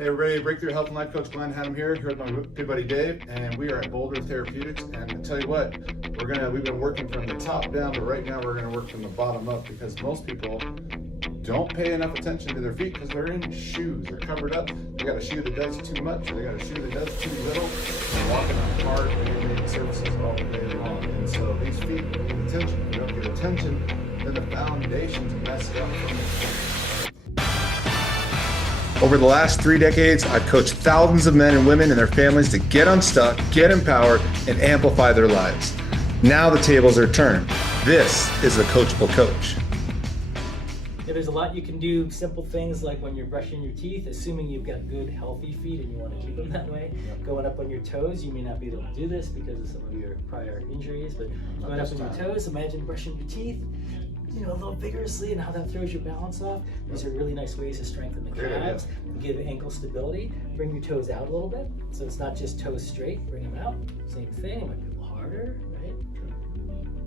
Hey everybody, Breakthrough Health and Life Coach Glenn Hattem here with my good buddy Dave, and we are at Boulder Therapeutics. And I tell you what, we've been working from the top down, but right now we're gonna work from the bottom up, because most people don't pay enough attention to their feet because they're in shoes. They're covered up. They got a shoe that does too much, or they got a shoe that does too little. They're walking on hard, man-made surfaces all day long. And so these feet need attention. If you don't get attention, then the foundation's messed up from the front. Over the last 3 decades, I've coached thousands of men and women and their families to get unstuck, get empowered, and amplify their lives. Now the tables are turned. This is the Coachable Coach. Yeah, there's a lot you can do. Simple things like when you're brushing your teeth, assuming you've got good, healthy feet and you want to keep them that way. Yep. Going up on your toes, you may not be able to do this because of some of your prior injuries, but going up on your toes, imagine brushing your teeth, a little vigorously, and how that throws your balance off. These are really nice ways to strengthen the calves, give ankle stability. Bring your toes out a little bit, so it's not just toes straight. Bring them out. Same thing. It might be a little harder, right?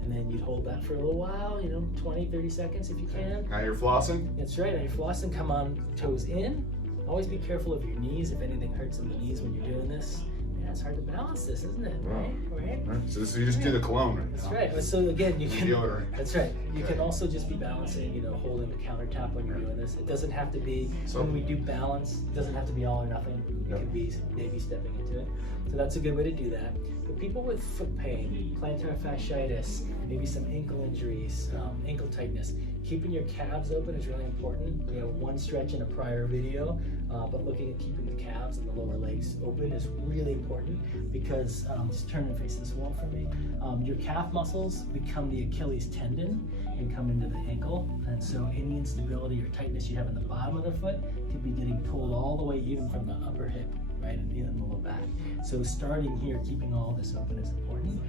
And then you'd hold that for a little while, 20, 30 seconds if you can. Now you're flossing? That's right. Now you're flossing. Come on, toes in. Always be careful of your knees. If anything hurts in the knees when you're doing this. It's hard to balance this, isn't it? Right? So this, you just do the cologne right now. That's right. So again, you can. Deodorant. That's right. You can also just be balancing, holding the countertop when you're doing this. It doesn't have to be, when we do balance, it doesn't have to be all or nothing. It could be maybe stepping into it. So that's a good way to do that. For people with foot pain, plantar fasciitis, maybe some ankle injuries, ankle tightness, keeping your calves open is really important. We have one stretch in a prior video, but looking at keeping the calves and the lower legs open is really important, because just turn and face this wall for me. Your calf muscles become the Achilles tendon and come into the ankle, and so any instability or tightness you have in the bottom of the foot could be getting pulled all the way even from the upper hip, right, and in the low back. So starting here, keeping all this open is important.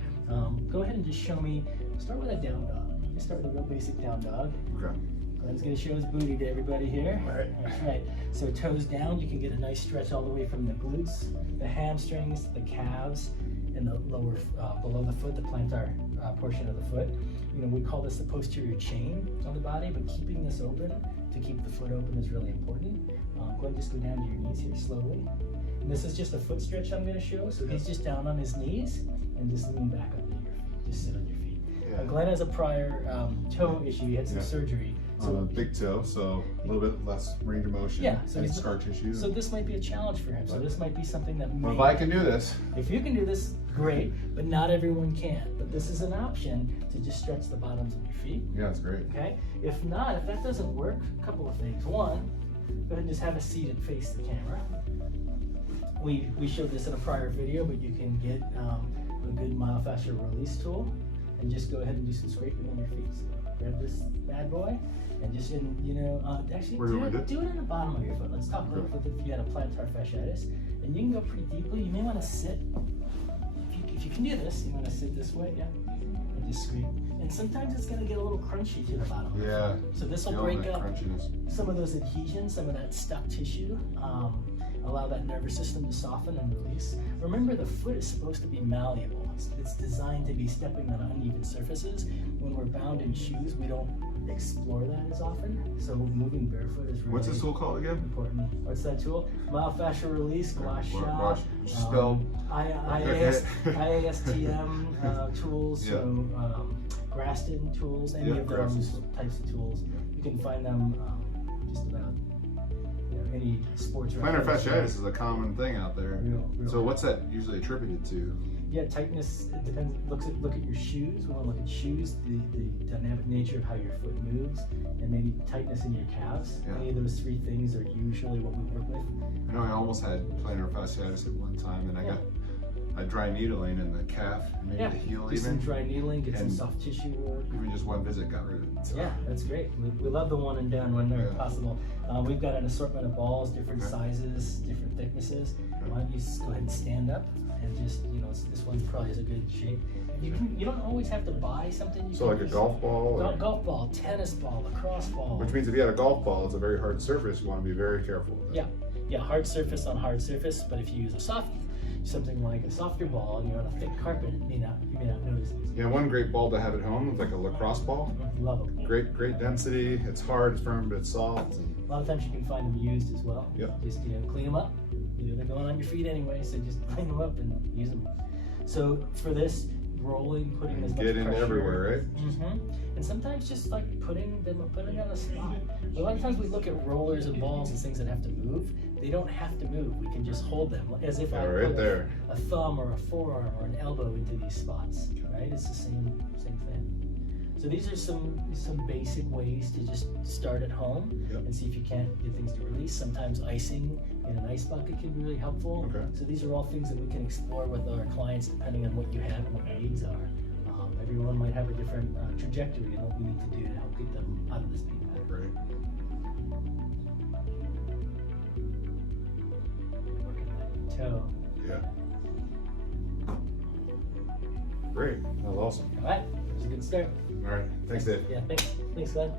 Go ahead and just show me, start with a down dog. Just start with a real basic down dog. Okay. Glenn's gonna show his booty to everybody here. All right. That's right. So toes down, you can get a nice stretch all the way from the glutes, the hamstrings, the calves, and the lower, below the foot, the plantar portion of the foot. We call this the posterior chain on the body, but keeping this open to keep the foot open is really important. Go ahead and just go down to your knees here slowly. And this is just a foot stretch I'm going to show. So he's just down on his knees and just lean back up to your feet. Just sit on your feet. Yeah. Glenn has a prior toe issue. He had some surgery. So on a big toe, so a little bit less range of motion. Yeah, so and scar tissue. So this might be a challenge for him. So this might be something that if I can do this. If you can do this, great, but not everyone can. But this is an option to just stretch the bottoms of your feet. Yeah, that's great. Okay? If not, if that doesn't work, a couple of things. One, go ahead and just have a seat and face the camera. We showed this in a prior video, but you can get a good myofascial release tool and just go ahead and do some scraping on your feet. So grab this bad boy and just actually do it in the bottom of your foot. Let's talk a little bit if you had a plantar fasciitis, and you can go pretty deeply. You may want to sit. If you can do this, you want to sit this way, and just scrape. And sometimes it's going to get a little crunchy to the bottom. Yeah. So this will break up some of those adhesions, some of that stuck tissue. Allow that nervous system to soften and release. Remember, the foot is supposed to be malleable. It's designed to be stepping on uneven surfaces. When we're bound in shoes, we don't explore that as often. So moving barefoot is really What's this tool called again? Important. What's that tool? Myofascial release, gua sha, spelled IASTM tools, so Graston tools, any of those types of tools. You can find them just about any sports. Plantar fasciitis is a common thing out there. Real so what's that usually attributed to? Yeah, tightness, it depends. Look at your shoes. We want to look at shoes, the dynamic nature of how your foot moves, and maybe tightness in your calves. Yeah. Any of those three things are usually what we work with. I know I almost had plantar fasciitis at one time, and I got a dry needling in the calf, maybe the heel even. Some dry needling, get some soft tissue work. Even just one visit got rid of it. So. Yeah, that's great. We love the one and done whenever possible. We've got an assortment of balls, different sizes, different thicknesses. Why don't you just go ahead and stand up and just, this one probably is a good shape. You don't always have to buy something. So like a golf ball? Golf ball, tennis ball, lacrosse ball. Which means if you had a golf ball, it's a very hard surface. You want to be very careful with it. Yeah, hard surface on hard surface, but if you use a soft something like a softer ball and you're on a thick carpet, you may not notice it. Yeah, one great ball to have at home is like a lacrosse ball. Love them. Great density. It's hard, it's firm, but it's soft. A lot of times you can find them used as well. Yep. Just clean them up. They're going on your feet anyway, so just clean them up and use them. So for this, rolling, putting as much pressure. Get in everywhere, right? Mm-hmm. And sometimes just like putting on a spot. A lot of times we look at rollers and balls as things that have to move. They don't have to move. We can just hold them as if I right put there. a thumb or a forearm or an elbow into these spots. Right? It's the same thing. So these are some basic ways to just start at home and see if you can't get things to release. Sometimes icing in an ice bucket can be really helpful. Okay. So these are all things that we can explore with our clients depending on what you have and what your needs are. Everyone might have a different trajectory in what we need to do to help get them out of this pain pattern. Right. Working that toe. Yeah. Great. That was awesome. All right. That was a good start. All right. Thanks, Dave. Yeah, thanks. Thanks, Glenn.